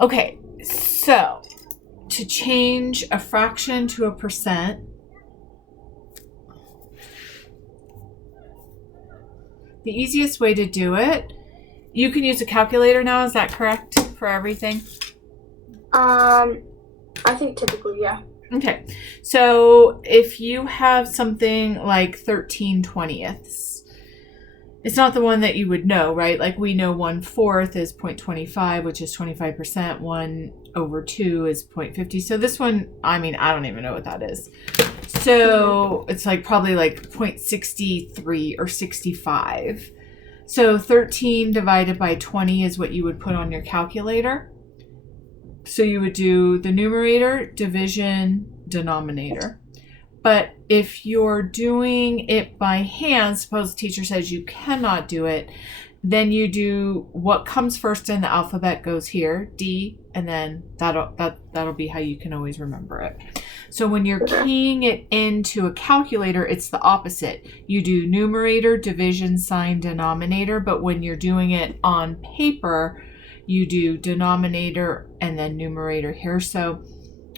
Okay, so to change a fraction to a percent, the easiest way to do it, you can use a calculator now, is that correct, for everything? I think typically, yeah. Okay, so if you have something like 13/20ths, it's not the one that you would know, right? Like we know 1/4 is 0.25, which is 25%. 1/2 is 0.50. So this one, I mean, I don't even know what that is. So it's like probably like 0.63 or 65. So 13 divided by 20 is what you would put on your calculator. So you would do the numerator, division, denominator. But if you're doing it by hand, suppose the teacher says you cannot do it, then you do what comes first in the alphabet goes here, D, and then that'll be how you can always remember it. So when you're keying it into a calculator, it's the opposite. You do numerator, division, sign, denominator, but when you're doing it on paper, you do denominator and then numerator here. So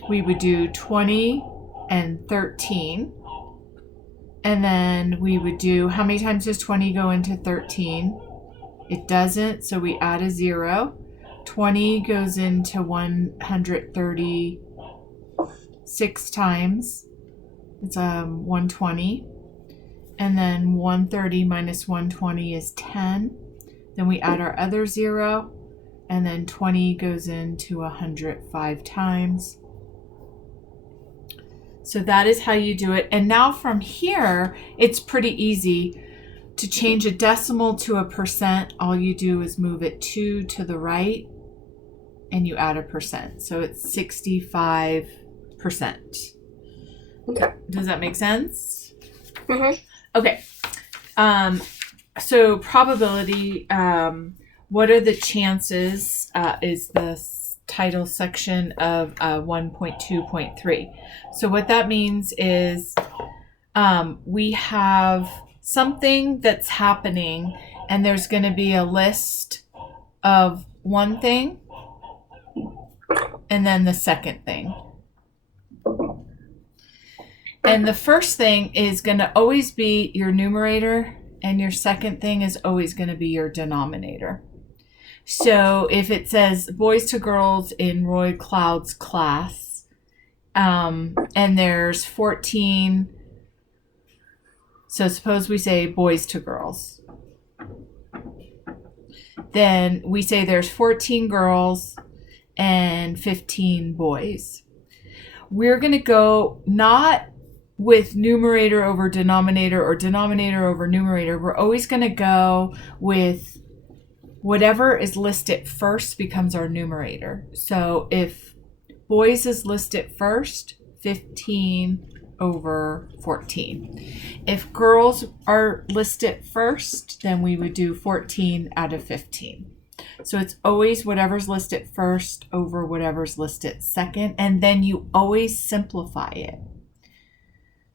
we would do 20 and 13. And then we would do, how many times does 20 go into 13? It doesn't, so we add a 0. 20 goes into 136 times. It's 120. And then 130 minus 120 is 10. Then we add our other 0. And then 20 goes into 105 times. So that is how you do it. And now from here, it's pretty easy. To change a decimal to a percent, all you do is move it 2 to the right and you add a percent. So it's 65%. Okay. Does that make sense? Mm-hmm. Okay. So probability, what are the chances is the title section of 1.2.3. So what that means is we have something that's happening and there's going to be a list of one thing and then the second thing. And the first thing is going to always be your numerator and your second thing is always going to be your denominator. So if it says boys to girls in Roy Cloud's class, and there's 14, so suppose we say boys to girls. Then we say there's 14 girls and 15 boys. We're going to go not with numerator over denominator or denominator over numerator. We're always going to go with whatever is listed first becomes our numerator. So if boys is listed first, 15 over 14. If girls are listed first, then we would do 14 out of 15. So it's always whatever's listed first over whatever's listed second, and then you always simplify it.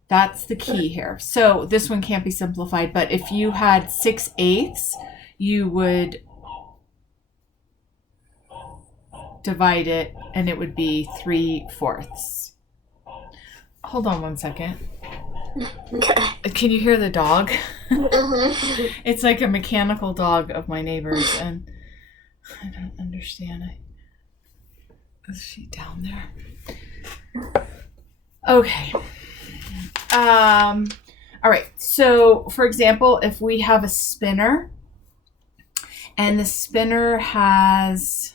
That's the key here. So this one can't be simplified, but if you had 6/8, you would divide it and it would be 3/4. Hold on one second. Okay. Can you hear the dog? Mm-hmm. It's like a mechanical dog of my neighbor's and I don't understand. Is she down there? Okay. All right. So for example, if we have a spinner and the spinner has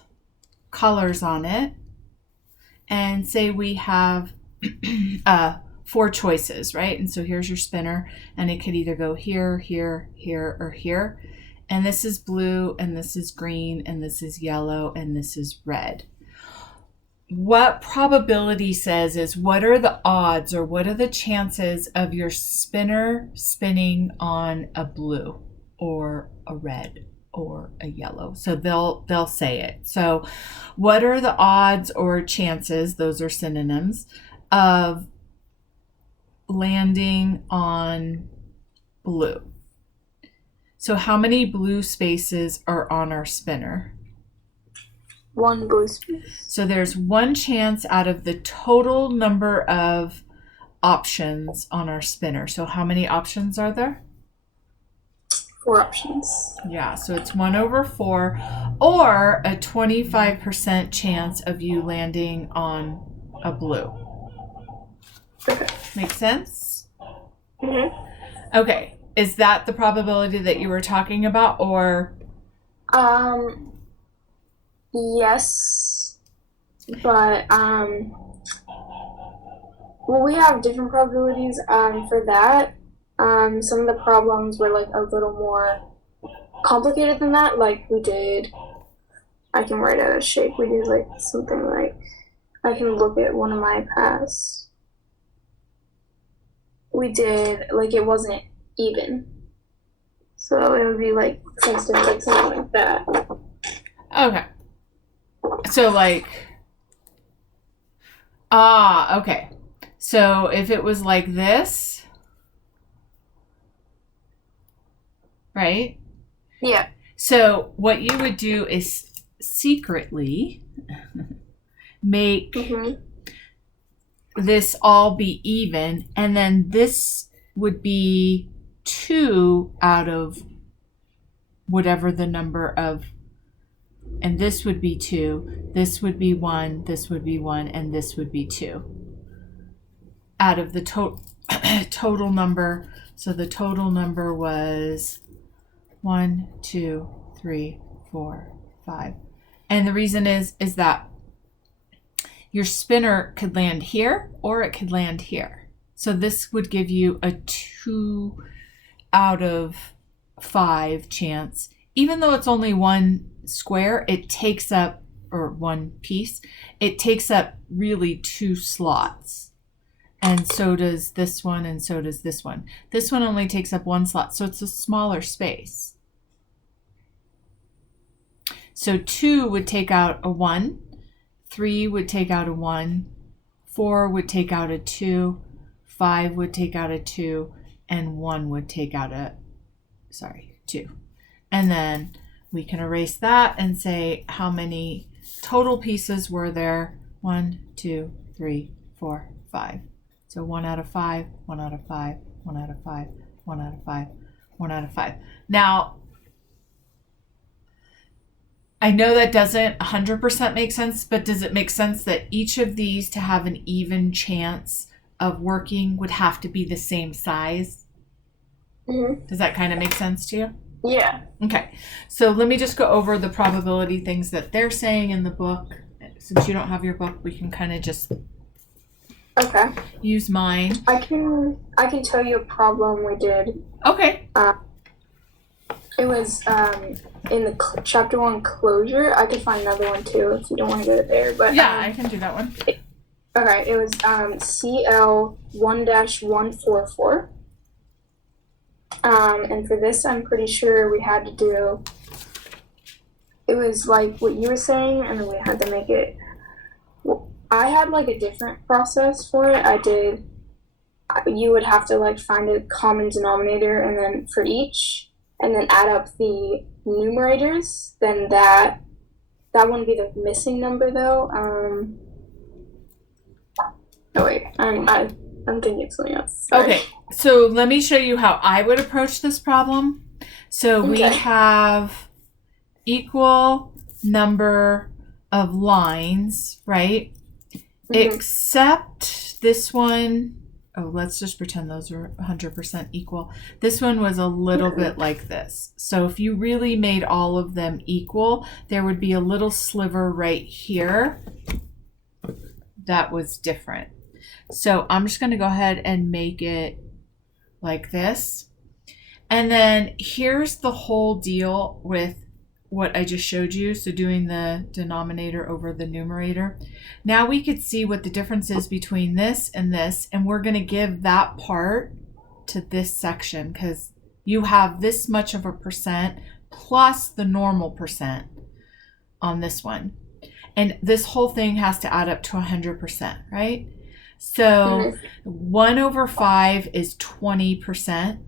colors on it, and say we have 4 choices, right? And so here's your spinner, and it could either go here, here, here, or here. And this is blue, and this is green, and this is yellow, and this is red. What probability says is what are the odds or what are the chances of your spinner spinning on a blue or a red or a yellow? So they'll say it. So what are the odds or chances, those are synonyms, of landing on blue? So how many blue spaces are on our spinner? One blue space. So there's one chance out of the total number of options on our spinner. So how many options are there? 4 options. Yeah, so it's 1/4 or a 25% chance of you landing on a blue. Okay. Make sense? Mm-hmm. Okay. Is that the probability that you were talking about, or? Yes, but well, we have different probabilities for that. Some of the problems were like a little more complicated than that. Like I can write out a shape. We did like something like, I can look at one of my past. We did like, it wasn't even. So it would be like, for instance, like something like that. Okay. So like, okay. So if it was like this, right? Yeah. So what you would do is secretly make this all be even, and then this would be 2 out of whatever the number of, and this would be 2, this would be 1, this would be 1, and this would be 2 out of the total number. So the total number was 1, 2, 3, 4, 5. And the reason is that your spinner could land here or it could land here. So this would give you a 2 out of 5 chance. Even though it's only one square, it takes up, or one piece, it takes up really 2 slots. And so does this one, and so does this one. This one only takes up 1 slot, so it's a smaller space. So 2 would take out a 1, 3 would take out a 1, 4 would take out a 2, 5 would take out a 2, and 1 would take out a, 2. And then we can erase that and say how many total pieces were there. 1, 2, 3, 4, 5. So 1 out of 5, 1 out of 5, 1 out of 5, 1 out of 5, 1 out of 5. Now, I know that doesn't 100% make sense, but does it make sense that each of these, to have an even chance of working, would have to be the same size? Mm-hmm. Does that kind of make sense to you? Yeah. Okay. So let me just go over the probability things that they're saying in the book. Since you don't have your book, we can kind of just use mine. I can tell you a problem we did. Okay. It was in the chapter 1 closure. I could find another one too if you don't want to go there. But yeah, I can do that one. Okay, it was CL 1-144. And for this, I'm pretty sure we had to do. It was like what you were saying, and then we had to make it. Well, I had like a different process for it. You would have to like find a common denominator, and then for each, and then add up the numerators. Then that wouldn't be the missing number though. Oh wait, I'm thinking of something else. Sorry. Okay, so let me show you how I would approach this problem. So we have equal number of lines, right? Mm-hmm. Except this one, let's just pretend those are 100% equal. This one was a little bit like this. So if you really made all of them equal, there would be a little sliver right here that was different. So I'm just going to go ahead and make it like this. And then here's the whole deal with what I just showed you. So doing the denominator over the numerator. Now we could see what the difference is between this, and we're going to give that part to this section because you have this much of a percent plus the normal percent on this one. And this whole thing has to add up to 100%, right? So 1/5 is 20%.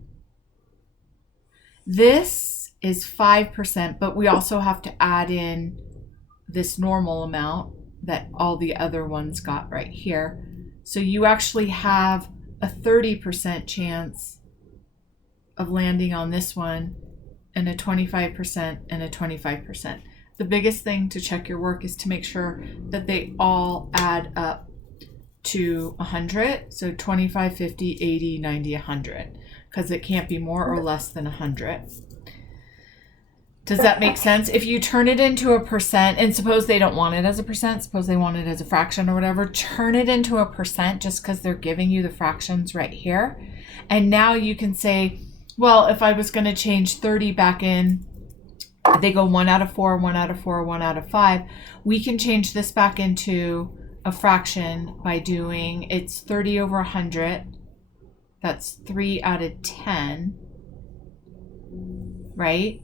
This is 5%, but we also have to add in this normal amount that all the other ones got right here. So you actually have a 30% chance of landing on this one, and a 25% and a 25%. The biggest thing to check your work is to make sure that they all add up to 100. So 25, 50, 80, 90, 100, because it can't be more or less than 100. Does that make sense? If you turn it into a percent, and suppose they don't want it as a percent, suppose they want it as a fraction or whatever, turn it into a percent just because they're giving you the fractions right here. And now you can say, well, if I was going to change 30 back in, they go 1 out of 4, 1 out of 4, 1 out of 5. We can change this back into a fraction by doing, it's 30 over 100. That's 3 out of 10, right?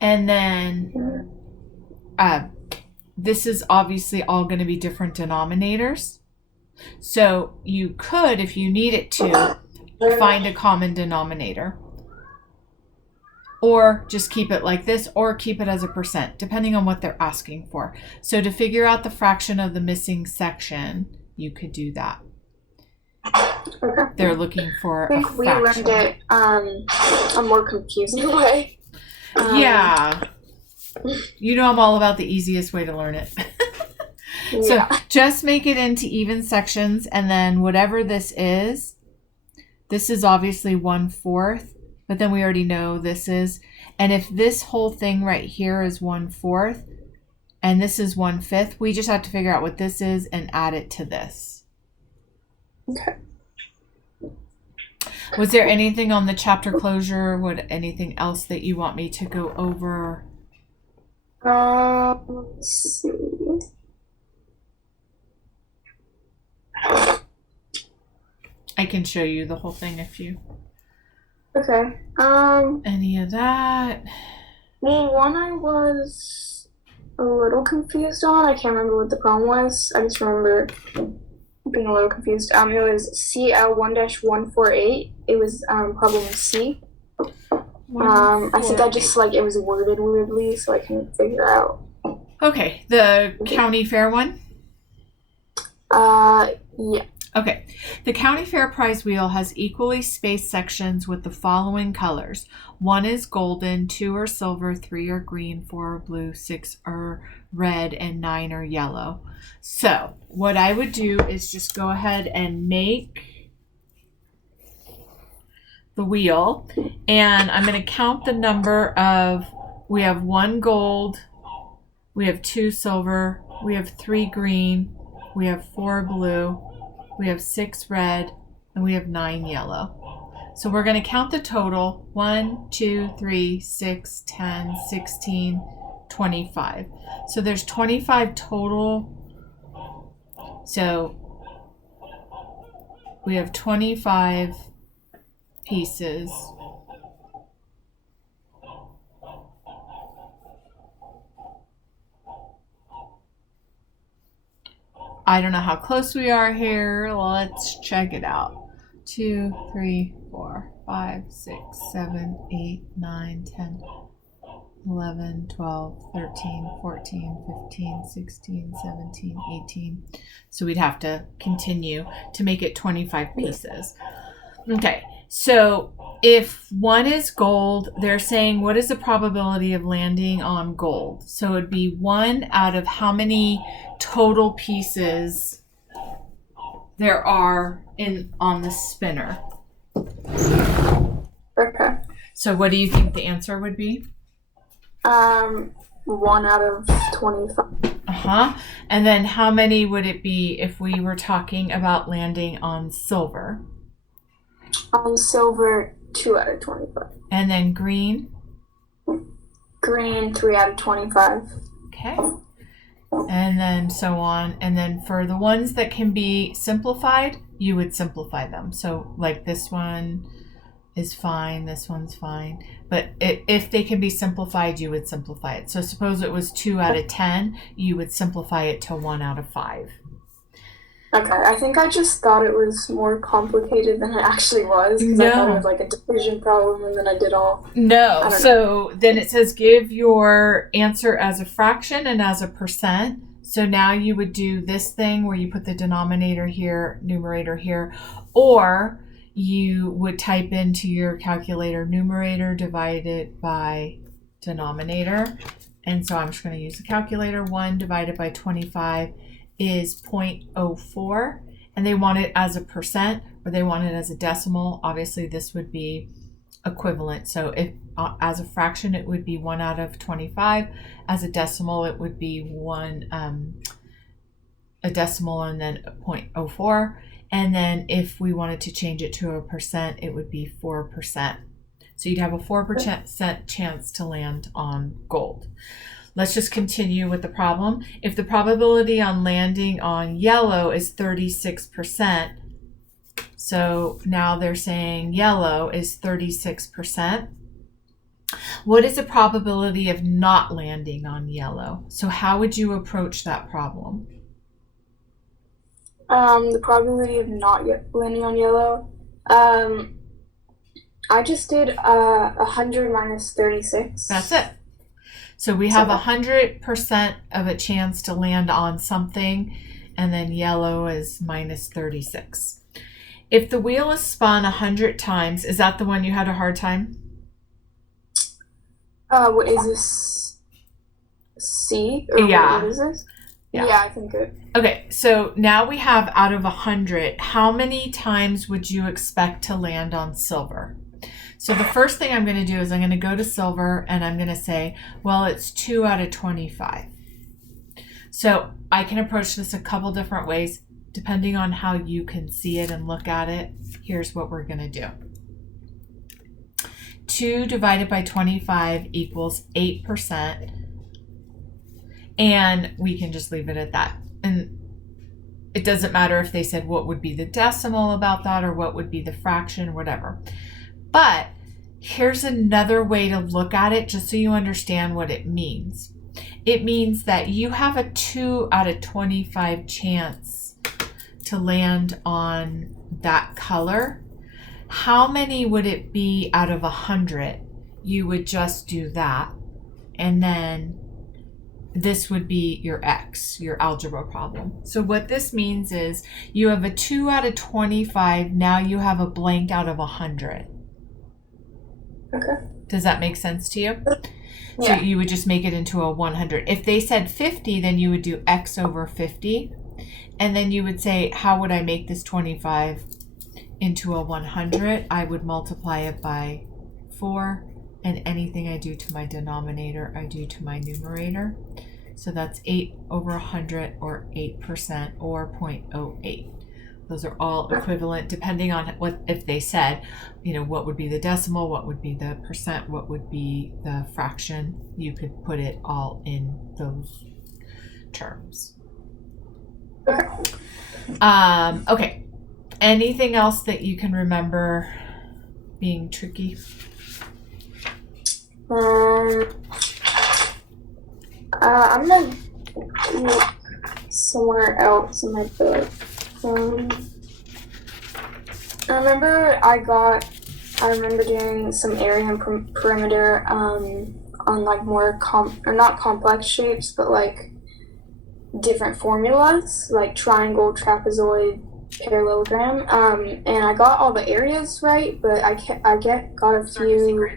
And then this is obviously all going to be different denominators. So you could, if you needed to, find a common denominator. Or just keep it like this, or keep it as a percent, depending on what they're asking for. So to figure out the fraction of the missing section, you could do that. Okay. They're looking for I a think we fraction. learned it a more confusing way. Yeah. You know I'm all about the easiest way to learn it. So Yeah. just make it into even sections, and then whatever this is obviously 1/4, but then we already know this is, and if this whole thing right here is 1/4 and this is 1/5, we just have to figure out what this is and add it to this. Okay. Was there anything on the chapter closure? Anything else that you want me to go over? Let's see. I can show you the whole thing if you Okay. any of that. Well, one I was a little confused on. I can't remember what the problem was. I just remember being a little confused. It was CL1-148. It was problem C. I think I just it was worded weirdly, so I couldn't figure out. Okay, the county fair one. Yeah. Okay, the county fair prize wheel has equally spaced sections with the following colors. 1 is golden, 2 are silver, 3 are green, 4 are blue, 6 are red, and 9 are yellow. So what I would do is just go ahead and make the wheel, and I'm going to count the number of, we have 1 gold, we have 2 silver, we have 3 green, we have 4 blue, we have 6 red, and we have 9 yellow. So we're going to count the total: 1, 2, 3, 6, 10, 16, 25. So there's 25 total. So we have 25 pieces. I don't know how close we are here. Let's check it out. 2, 3, 4, 5, 6, 7, 8, 9, 10, 11, 12, 13, 14, 15, 16, 17, 18. So we'd have to continue to make it 25 pieces. Okay, so if 1 is gold, they're saying what is the probability of landing on gold? So it'd be 1 out of how many total pieces there are on the spinner. Okay. So what do you think the answer would be? 1 out of 25. And then how many would it be if we were talking about landing on silver? On silver, 2 out of 25. And then green? Green, 3 out of 25. Okay. And then so on. And then for the ones that can be simplified, you would simplify them. So like this one is fine, this one's fine. But if they can be simplified, you would simplify it. So suppose it was 2 out of 10, you would simplify it to 1 out of 5. Okay, I think I just thought it was more complicated than it actually was because I thought it No. was like a division problem and then I did all, No. I don't know. So then it says give your answer as a fraction and as a percent. So now you would do this thing where you put the denominator here, numerator here, or you would type into your calculator numerator divided by denominator. And so I'm just going to use the calculator. 1 divided by 25 is 0.04. And they want it as a percent or they want it as a decimal. Obviously, this would be equivalent. So if as a fraction, it would be 1 out of 25. As a decimal, it would be a decimal and then 0.04. And then if we wanted to change it to a percent, it would be 4%. So you'd have a 4% chance to land on gold. Let's just continue with the problem. If the probability on landing on yellow is 36%, so now they're saying yellow is 36%. What is the probability of not landing on yellow? So how would you approach that problem? The probability of not landing on yellow. I just did 100 minus 36. That's it. So we have 100% of a chance to land on something, and then yellow is minus 36. If the wheel is spun 100 times, is that the one you had a hard time? What is this? C? Or Yeah. what is this? Yeah. Yeah, I think it. Okay, so now we have out of 100, how many times would you expect to land on silver? So the first thing I'm going to do is I'm going to go to silver and I'm going to say, well, it's 2 out of 25. So I can approach this a couple different ways depending on how you can see it and look at it. Here's what we're going to do. 2 divided by 25 equals 8%. And we can just leave it at that. And it doesn't matter if they said what would be the decimal about that or what would be the fraction, whatever. But here's another way to look at it just so you understand what it means. It means that you have a 2 out of 25 chance to land on that color. How many would it be out of 100? You would just do that. And then this would be your X, your algebra problem. So what this means is you have a 2 out of 25. Now you have a blank out of 100. Okay. Does that make sense to you? Yeah. So you would just make it into a 100. If they said 50, then you would do X over 50. And then you would say, how would I make this 25 into a 100? I would multiply it by 4. And anything I do to my denominator, I do to my numerator. So that's 8 over 100 or 8% or 0.08. Those are all equivalent depending on what, if they said, what would be the decimal, what would be the percent, what would be the fraction. You could put it all in those terms. Okay. Anything else that you can remember being tricky? I'm gonna look somewhere else in my book. I remember doing some area and perimeter on like more not complex shapes, but like different formulas, like triangle, trapezoid, parallelogram. And I got all the areas right, but I got a few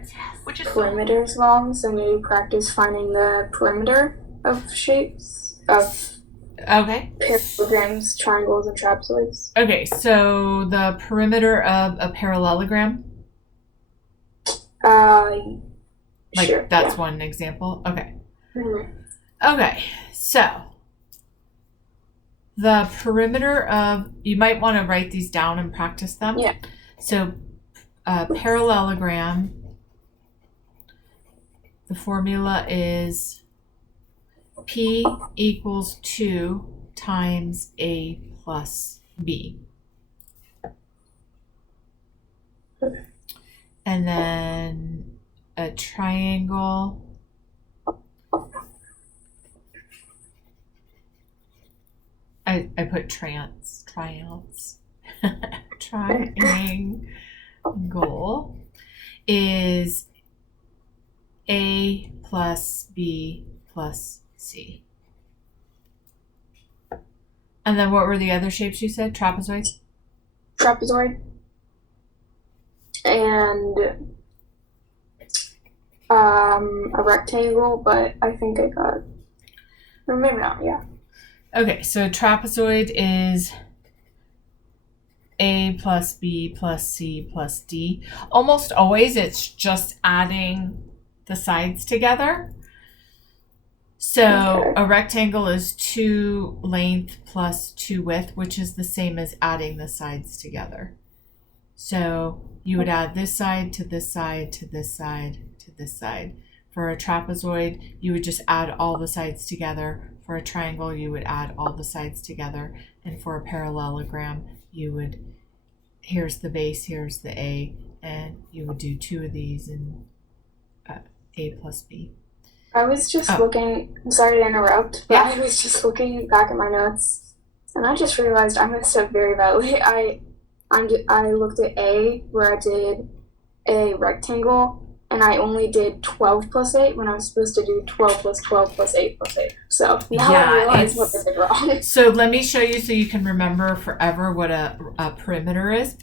perimeters wrong, so maybe practice finding the perimeter of shapes of parallelograms, triangles, and trapezoids. Okay, so the perimeter of a parallelogram? Sure, that's yeah. one example? Okay. Mm-hmm. Okay, so the perimeter of, you might want to write these down and practice them. Yeah. So parallelogram, the formula is P equals 2 times A plus B. And then a triangle I put triangles. Triangle is A plus B plus C. And then what were the other shapes you said? Trapezoid? Trapezoid. And a rectangle, but I think I got, or maybe not, yeah. Okay, so trapezoid is A plus B plus C plus D. Almost always it's just adding the sides together. So a rectangle is 2 length plus 2 width, which is the same as adding the sides together. So you would add this side to this side to this side to this side. For a trapezoid, you would just add all the sides together. For a triangle, you would add all the sides together. And for a parallelogram, you would, here's the base, here's the A, and you would do 2 of these in A plus B. I was just looking, I'm sorry to interrupt, but I was just looking back at my notes, and I just realized I messed up very badly. I looked at A, where I did a rectangle, and I only did 12 plus 8 when I was supposed to do 12 plus 12 plus 8 plus 8. So now I realize what I did wrong. So let me show you so you can remember forever what a perimeter is.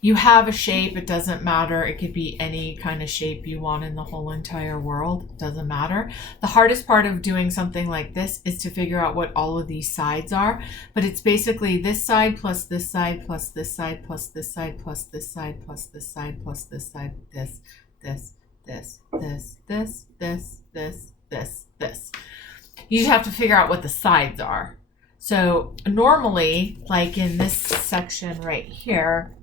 You have a shape, it doesn't matter. It could be any kind of shape you want in the whole entire world. It doesn't matter. The hardest part of doing something like this is to figure out what all of these sides are. But it's basically this side plus this side plus this side plus this side plus this side plus this side plus this side, this, this, this, this, this, this, this, this, this. You just have to figure out what the sides are. So normally, like in this section right here,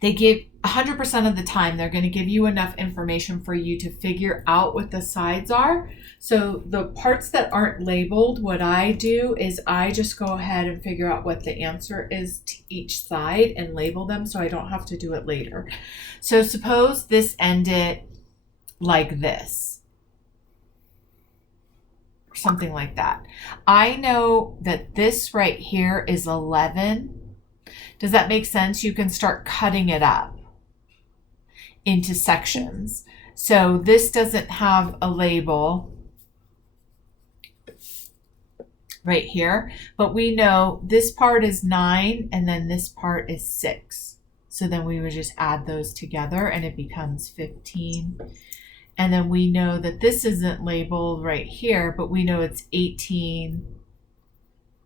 they give 100% of the time, they're going to give you enough information for you to figure out what the sides are. So the parts that aren't labeled, what I do is I just go ahead and figure out what the answer is to each side and label them so I don't have to do it later. So suppose this ended like this, or something like that. I know that this right here is 11. Does that make sense? You can start cutting it up into sections. So this doesn't have a label right here, but we know this part is 9 and then this part is 6. So then we would just add those together and it becomes 15. And then we know that this isn't labeled right here, but we know it's 18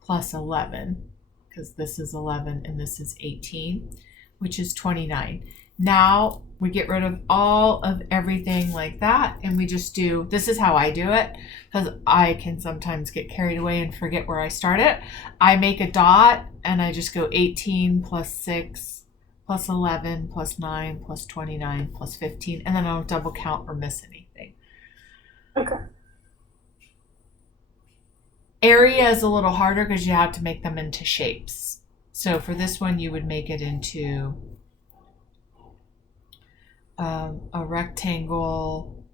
plus 11. Because this is 11 and this is 18, which is 29. Now we get rid of all of everything like that and we just do, this is how I do it because I can sometimes get carried away and forget where I started. I make a dot and I just go 18 plus 6 plus 11 plus 9 plus 29 plus 15 and then I don't double count or miss anything. Okay. Area is a little harder because you have to make them into shapes. So for this one, you would make it into a rectangle,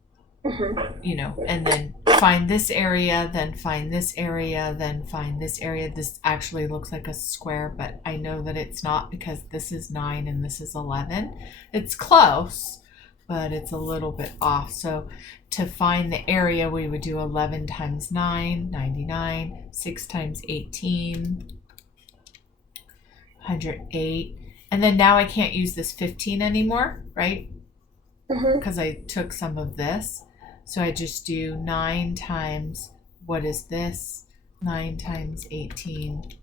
you know, and then find this area, then find this area, then find this area. This actually looks like a square, but I know that it's not because this is 9 and this is 11. It's close, but it's a little bit off. So to find the area, we would do 11 times 9, 99, 6 times 18, 108. And then now I can't use this 15 anymore, right? Because I took some of this. So I just do 9 times, what is this? 9 times 18,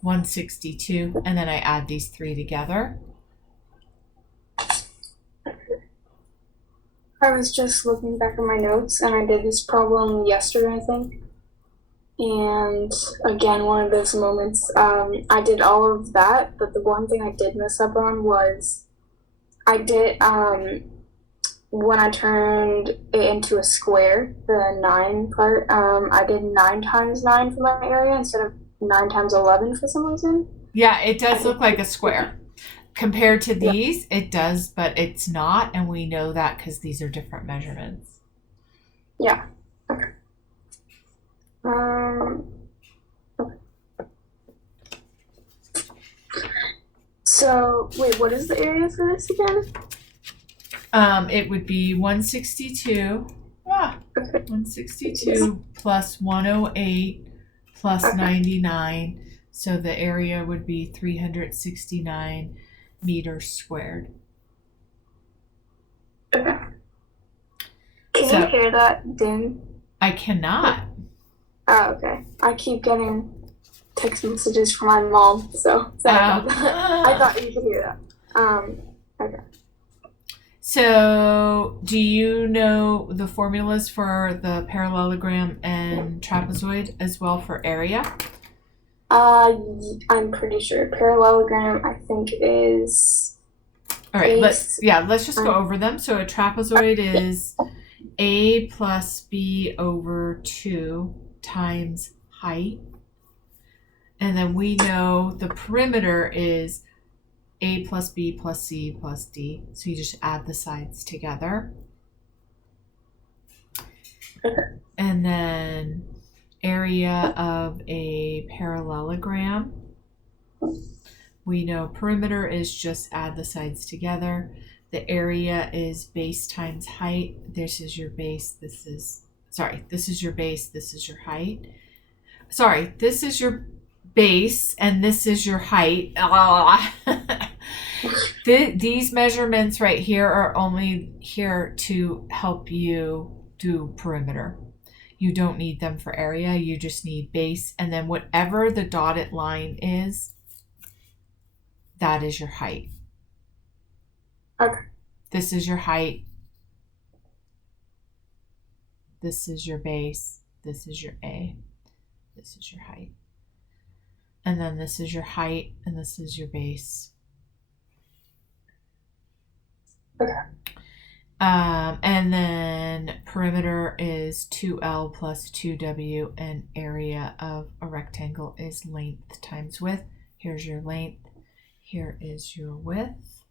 162. And then I add these 3 together. I was just looking back at my notes and I did this problem yesterday, I think. And again, one of those moments, I did all of that, but the one thing I did mess up on was I did, when I turned it into a square, the 9 part, I did 9 times 9 for my area instead of 9 times 11 for some reason. Yeah, it does look like a square. Compared to these, it does, but it's not, and we know that because these are different measurements. Yeah. Okay. So, wait, what is the area for this again? It would be 162. Okay. 162 plus 108 plus Okay. 99. So the area would be 369 meters squared. Okay. Can So- you hear that din? I cannot. Oh, okay. I keep getting text messages from my mom, so sorry about that. I thought you could hear that. Okay. So, do you know the formulas for the parallelogram and trapezoid as well for area? I'm pretty sure parallelogram, I think, is All right, base. let's just go over them. So a trapezoid is a plus b over 2 times height. And then we know the perimeter is a plus b plus c plus d. So you just add the sides together. And then area of a parallelogram. We know perimeter is just add the sides together. The area is base times height. This is your base. This is your base. This is your height. Sorry, this is your base and this is your height. These measurements right here are only here to help you do perimeter. You don't need them for area. You just need base. And then whatever the dotted line is, that is your height. Okay. This is your height. This is your base. This is your A. This is your height. And then this is your height, and this is your base. Okay. And then perimeter is 2L plus 2W, and area of a rectangle is length times width. Here's your length. Here is your width.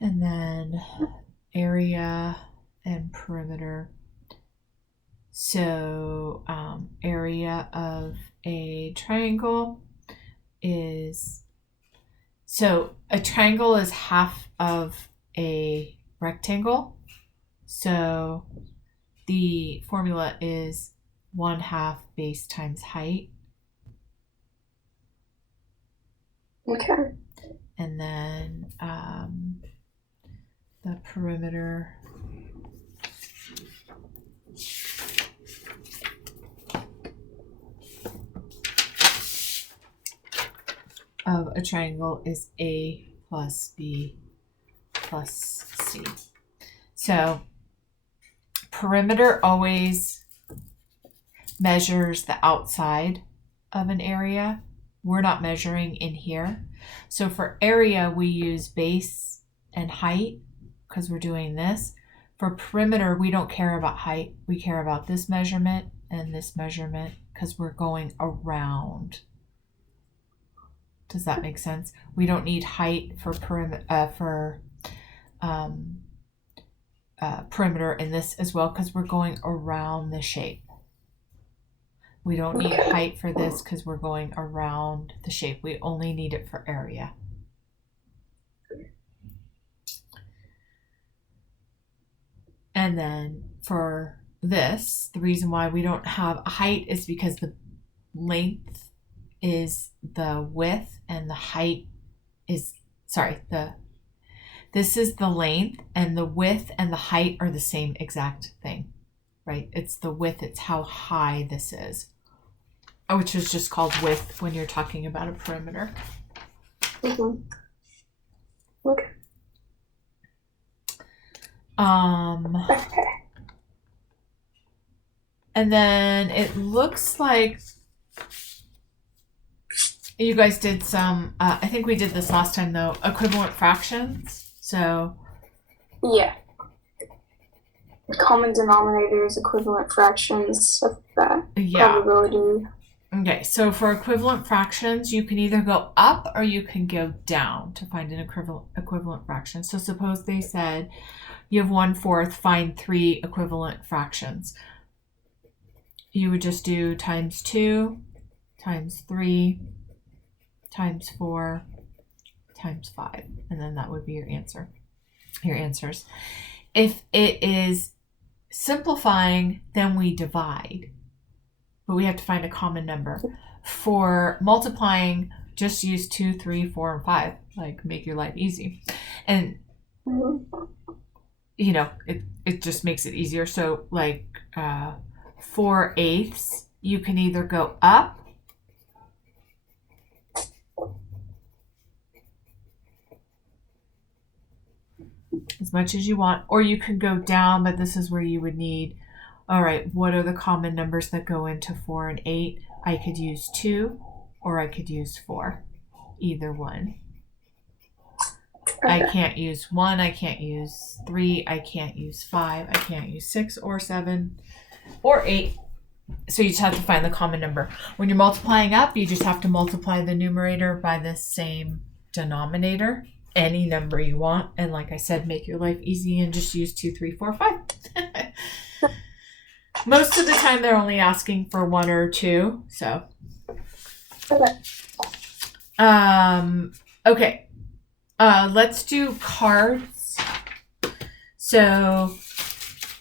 And then area and perimeter. So area of a triangle is, so a triangle is half of a rectangle. So the formula is 1/2 base times height. Okay. And then the perimeter of a triangle is A plus B plus C. So perimeter always measures the outside of an area. We're not measuring in here. So for area, we use base and height because we're doing this. For perimeter, we don't care about height. We care about this measurement and this measurement because we're going around. Does that make sense? We don't need height for perimeter in this as well because we're going around the shape. We don't need height for this because we're going around the shape. We only need it for area. And then for this, the reason why we don't have a height is because the length is the width and the height is, this is the length and the width and the height are the same exact thing, right? It's the width, it's how high this is, which is just called width when you're talking about a perimeter. Mm-hmm. Okay. Okay. And then it looks like you guys did some, I think we did this last time though, equivalent fractions. So yeah, common denominators, equivalent fractions, stuff like that. Yeah. Probability. Okay, so for equivalent fractions, you can either go up or you can go down to find an equivalent fraction. So suppose they said you have 1/4, find 3 equivalent fractions. You would just do times 2 times 3 times 4 times 5. And then that would be your answer. Your answers. If it is simplifying, then we divide. But we have to find a common number. For multiplying, just use 2, 3, 4, and 5. Like, make your life easy. And, you know, it just makes it easier. So, like, 4/8, you can either go up as much as you want, or you can go down, but this is where you would need, all right, what are the common numbers that go into 4 and 8? I could use 2, or I could use 4. Either one. I can't use 1, I can't use 3, I can't use 5, I can't use 6 or 7 or 8. So you just have to find the common number. When you're multiplying up, you just have to multiply the numerator by the same denominator, any number you want. And like I said, make your life easy and just use 2, 3, 4, 5. Most of the time they're only asking for 1 or 2. So okay. Let's do cards. So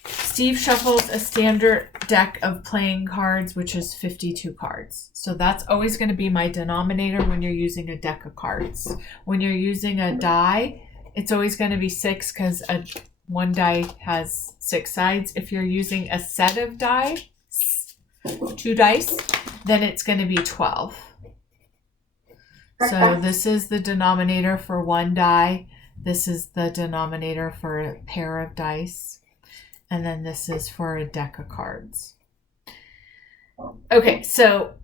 Steve shuffles a standard deck of playing cards, which is 52 cards. So that's always going to be my denominator when you're using a deck of cards. When you're using a die, it's always going to be 6 because one die has 6 sides. If you're using a set of die, 2 dice, then it's going to be 12. So this is the denominator for 1 die. This is the denominator for a pair of dice. And then this is for a deck of cards. Okay, so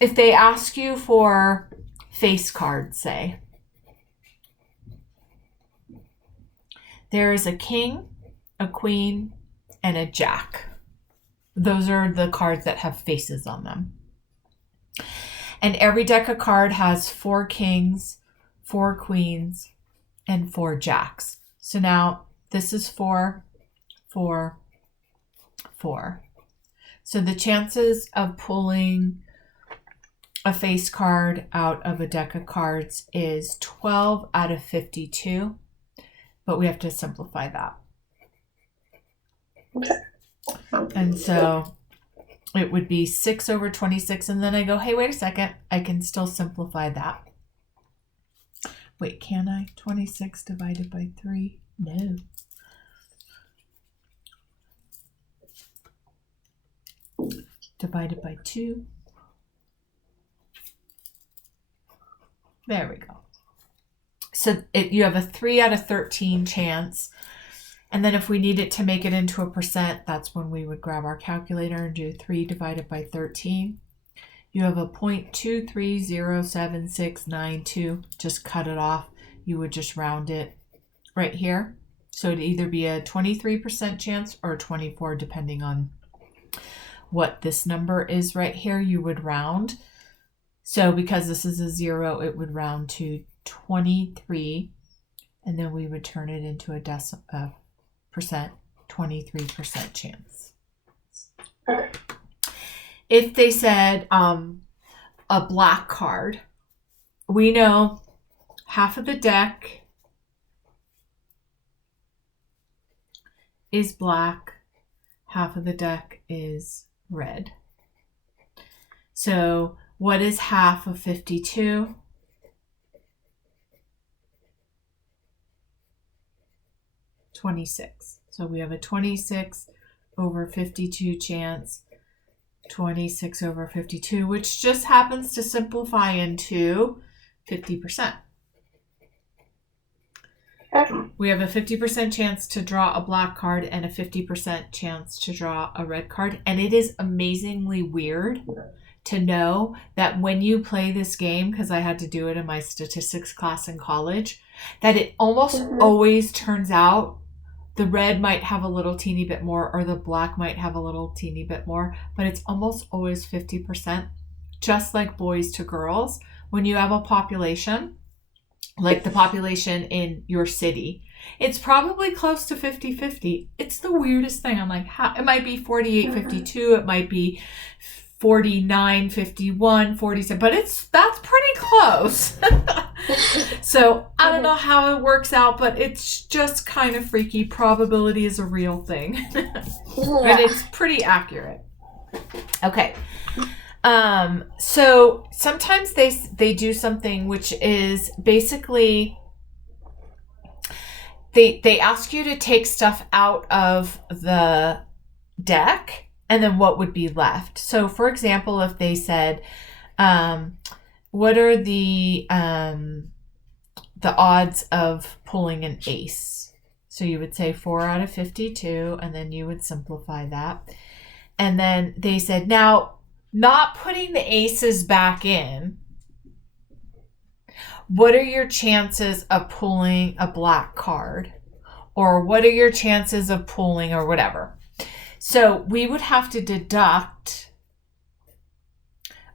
if they ask you for face cards, say, there is a king, a queen, and a jack. Those are the cards that have faces on them. And every deck of card has 4 kings, 4 queens, and 4 jacks. So now this is 4, 4, 4. So the chances of pulling a face card out of a deck of cards is 12 out of 52. But we have to simplify that. And so it would be 6 over 26. And then I go, hey, wait a second. I can still simplify that. Wait, can I? 26 divided by 3? No. Divided by 2. There we go. So you have a 3 out of 13 chance. And then if we needed to make it into a percent, that's when we would grab our calculator and do 3 divided by 13. You have a 0.230769. Just cut it off. You would just round it right here. So it'd either be a 23% chance or a 24, depending on what this number is right here. You would round. So because this is a 0, it would round to 23, and then we would turn it into a percent, 23% chance. If they said a black card, we know half of the deck is black, half of the deck is red. So what is half of 52? 26. So we have a 26 over 52 chance, 26 over 52, which just happens to simplify into 50%. We have a 50% chance to draw a black card and a 50% chance to draw a red card. And it is amazingly weird to know that when you play this game, because I had to do it in my statistics class in college, that it almost always turns out the red might have a little teeny bit more or the black might have a little teeny bit more, but it's almost always 50%, just like boys to girls. When you have a population, like the population in your city, it's probably close to 50-50. It's the weirdest thing. I'm like, how? It might be 48-52. It might be 49, 51, 47, but that's pretty close. So I don't know how it works out, but it's just kind of freaky. Probability is a real thing. And it's pretty accurate. Okay. So sometimes they do something which is basically they ask you to take stuff out of the deck and then what would be left. So for example, if they said, what are the odds of pulling an ace? So you would say 4 out of 52, and then you would simplify that. And then they said, now, not putting the aces back in, what are your chances of pulling a black card? Or what are your chances of pulling or whatever? So we would have to deduct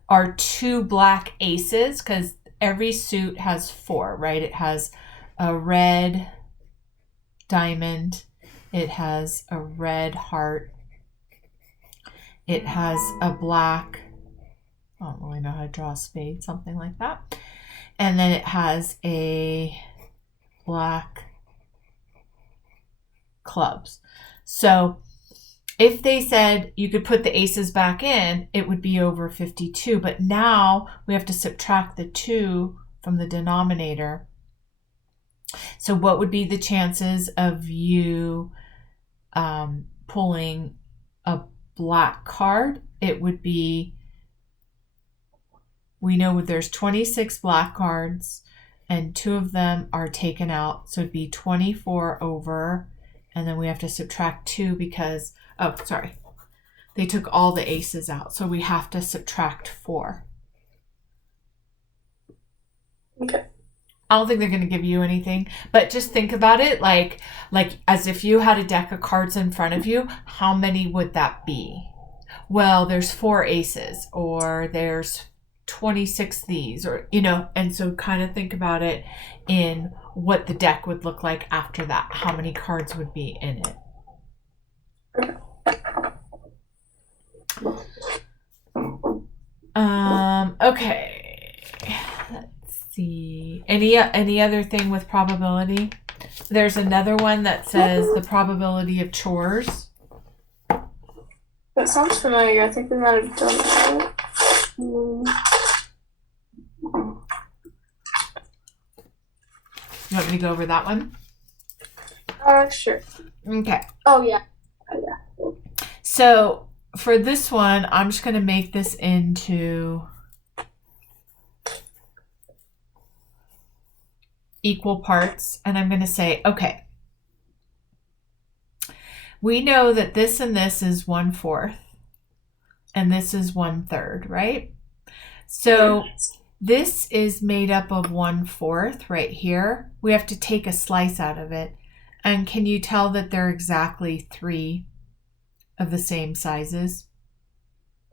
our 2 black aces, because every suit has 4, right? It has a red diamond. It has a red heart. It has a black, I don't really know how to draw a spade, something like that. And then it has a black clubs. So if they said you could put the aces back in, it would be over 52. But now we have to subtract the 2 from the denominator. So what would be the chances of you pulling a black card? It would be, we know there's 26 black cards and 2 of them are taken out. So it'd be 24 over, and then we have to subtract 2 because, oh, sorry, they took all the aces out. So we have to subtract 4. Okay. I don't think they're going to give you anything, but just think about it like as if you had a deck of cards in front of you, how many would that be? Well, there's 4 aces, or there's 26 these, or, and so kind of think about it in what the deck would look like after that. How many cards would be in it? Okay. Let's see. Any other thing with probability? There's another one that says the probability of chores. That sounds familiar. I think we might have done that. You want me to go over that one? Sure. Okay. Oh, yeah. Yeah. So for this one, I'm just going to make this into equal parts. And I'm going to say, okay, we know that this and this is 1/4 and this is 1/3, right? So this is made up of 1/4 right here. We have to take a slice out of it. And can you tell that they're exactly 3 of the same sizes?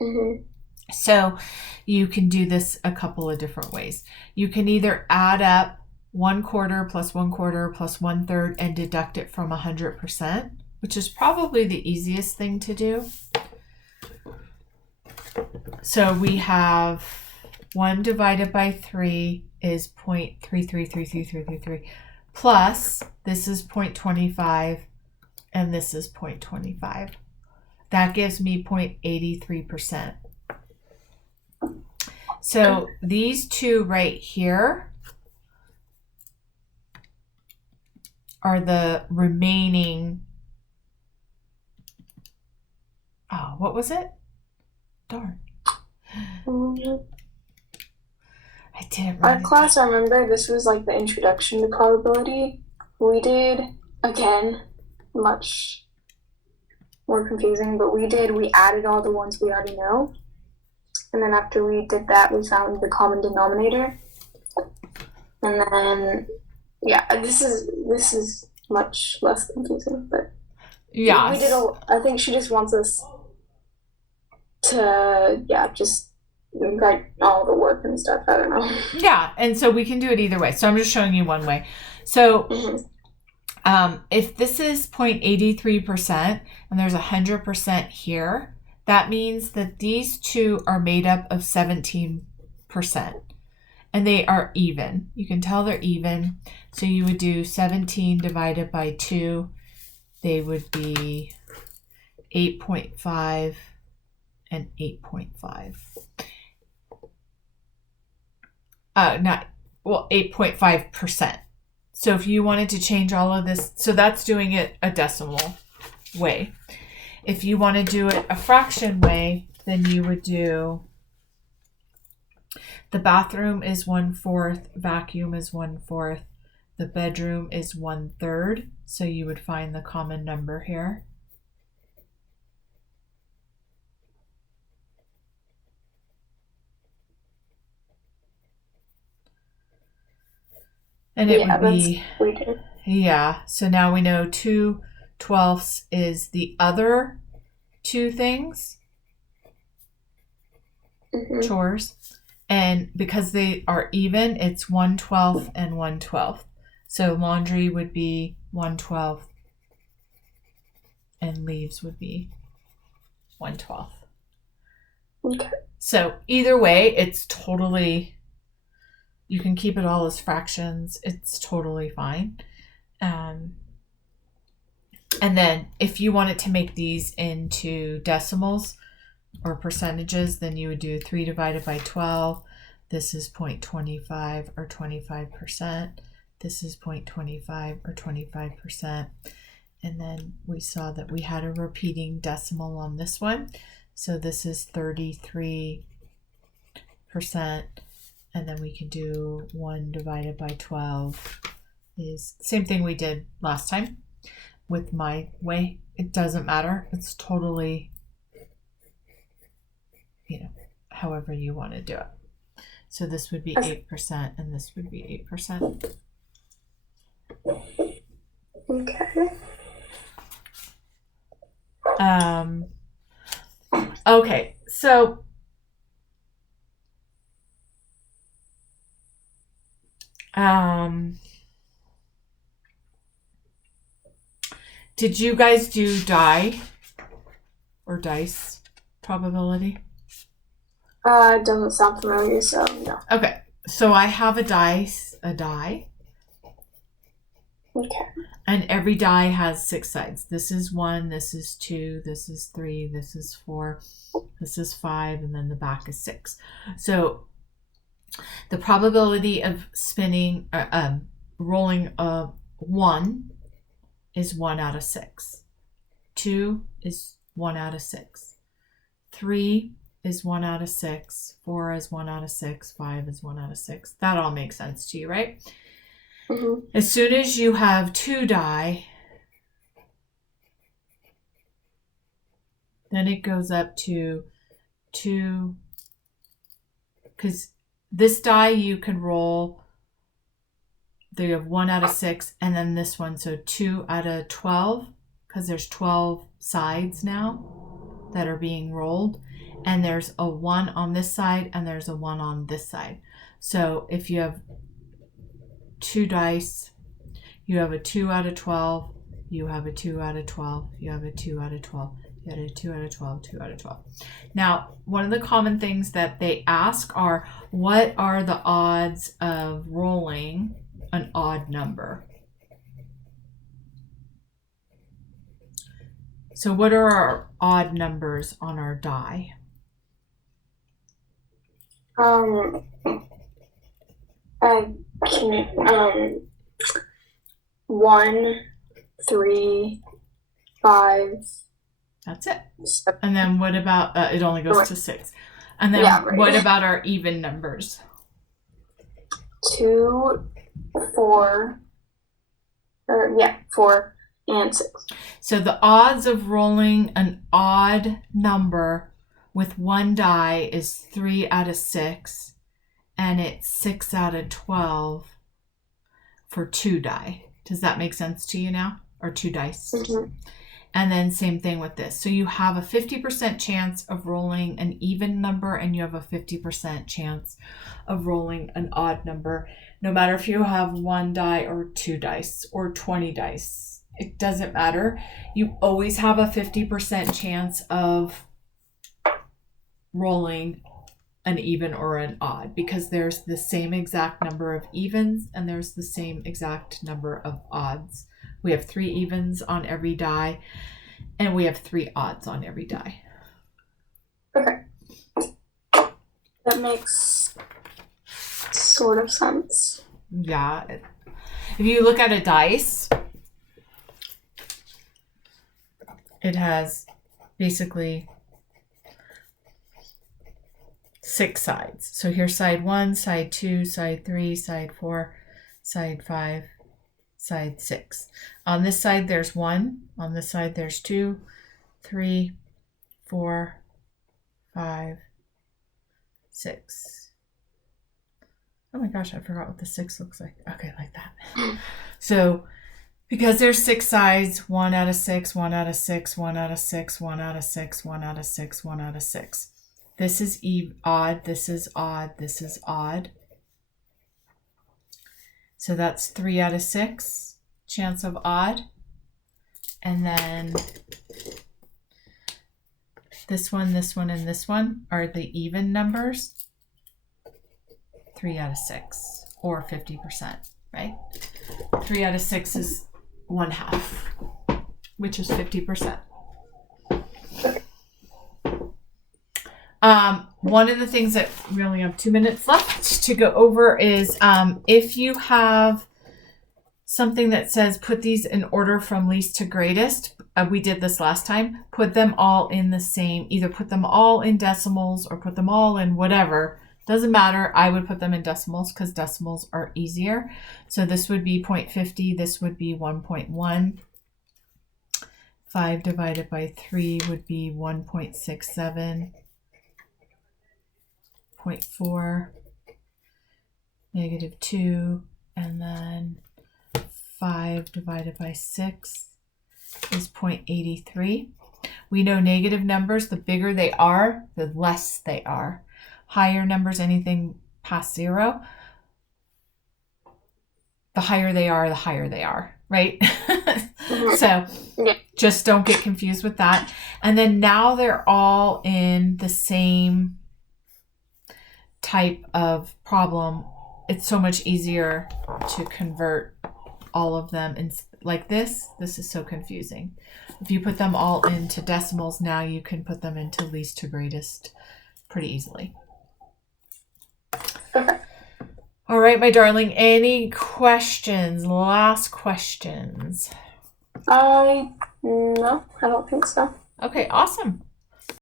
Mm-hmm. So you can do this a couple of different ways. You can either add up 1/4 plus 1/4 plus 1/3 and deduct it from 100%, which is probably the easiest thing to do. So we have 1 divided by 3 is 0.333333, plus this is 0.25 and this is 0.25. That gives me 0.83%. So these 2 right here are the remaining, oh, what was it? Darn. Mm-hmm. I didn't Our write class, I remember, this was like the introduction to probability. We did, again, much more confusing, but we added all the ones we already know. And then after we did that, we found the common denominator. And then, yeah, this is much less confusing, but yeah. we did I think she just wants us to, just write all the work and stuff. I don't know. Yeah, and so we can do it either way. So I'm just showing you one way. So if this is 0.83% and there's 100% here, that means that these two are made up of 17%. And they are even. You can tell they're even. So you would do 17 divided by 2. They would be 8.5 and 8.5. 8.5%. So if you wanted to change all of this, so that's doing it a decimal way. If you want to do it a fraction way, then you would do the bathroom is 1/4, vacuum is 1/4, the bedroom is 1/3. So you would find the common number here. And it would be, we did. Yeah, so now we know 2/12 is the other two things, chores. And because they are even, it's 1/12 and 1/12. So laundry would be 1/12 and leaves would be 1/12. Okay. So either way, it's totally, you can keep it all as fractions. It's totally fine. And then if you wanted to make these into decimals or percentages, then you would do 3 divided by 12. This is 0.25 or 25%. This is 0.25 or 25%. And then we saw that we had a repeating decimal on this one. So this is 33%. And then we can do 1 divided by 12 is same thing we did last time with my way. It doesn't matter. It's totally, however you want to do it. So this would be 8% and this would be 8%. Okay. Okay, so did you guys do die or dice probability? Doesn't sound familiar, so no. Okay, so I have a die. Okay. And every die has 6 sides. This is 1, this is 2, this is 3, this is 4, this is 5, and then the back is 6. So the probability of spinning, rolling a 1 is 1 out of 6. 2 is 1 out of 6. 3 is 1 out of 6. 4 is 1 out of 6. 5 is 1 out of 6. That all makes sense to you, right? Mm-hmm. As soon as you have 2 die, then it goes up to 2, because this die you can roll, you have 1 out of 6, and then this one, so 2 out of 12, because there's 12 sides now that are being rolled, and there's a 1 on this side and there's a 1 on this side. So if you have 2 dice, you have a 2 out of 12, you have a 2 out of 12, you have a 2 out of 12, you have a 2 out of 12, 2 out of 12. Now, one of the common things that they ask are, what are the odds of rolling an odd number? So what are our odd numbers on our die? 1, 3, 5. That's it. And then what about, it only goes to 6. And then what about our even numbers? 2, 4, 4 and 6. So the odds of rolling an odd number with 1 die is 3 out of 6, and it's 6 out of 12 for 2 die. Does that make sense to you now? Or 2 dice? Mm-hmm. And then same thing with this. So you have a 50% chance of rolling an even number, and you have a 50% chance of rolling an odd number, no matter if you have 1 die or 2 dice or 20 dice. It doesn't matter. You always have a 50% chance of rolling an even or an odd, because there's the same exact number of evens and there's the same exact number of odds. We have 3 evens on every die and we have 3 odds on every die. Okay. That makes sort of sense. Yeah. If you look at a dice, it has basically 6 sides. So here's side 1, side 2, side 3, side 4, side 5, side 6. On this side there's 1. On this side there's 2, 3, 4, 5, 6. Oh my gosh, I forgot what the 6 looks like. Okay, like that. So because there's 6 sides, 1 out of 6, 1 out of 6, 1 out of 6, 1 out of 6, 1 out of 6, 1 out of 6. This is odd, this is odd, this is odd. So that's 3 out of 6 chance of odd. And then this one, and this one are the even numbers. 3 out of 6, or 50%, right? 3 out of 6 is 1/2, which is 50%. One of the things that we only have 2 minutes left to go over is if you have something that says put these in order from least to greatest, we did this last time, put them all in the same, either put them all in decimals or put them all in whatever. Doesn't matter. I would put them in decimals because decimals are easier. So this would be 0.50. This would be 1.1. 5 divided by 3 would be 1.67. 0.4. Negative 2. And then 5 divided by 6 is 0.83. We know negative numbers, the bigger they are, the less they are. Higher numbers, anything past 0, the higher they are, right? So just don't get confused with that. And then now they're all in the same type of problem. It's so much easier to convert all of them. And like this is so confusing. If you put them all into decimals, now you can put them into least to greatest pretty easily. All right, my darling, any questions? Last questions? No, I don't think so. Okay, awesome.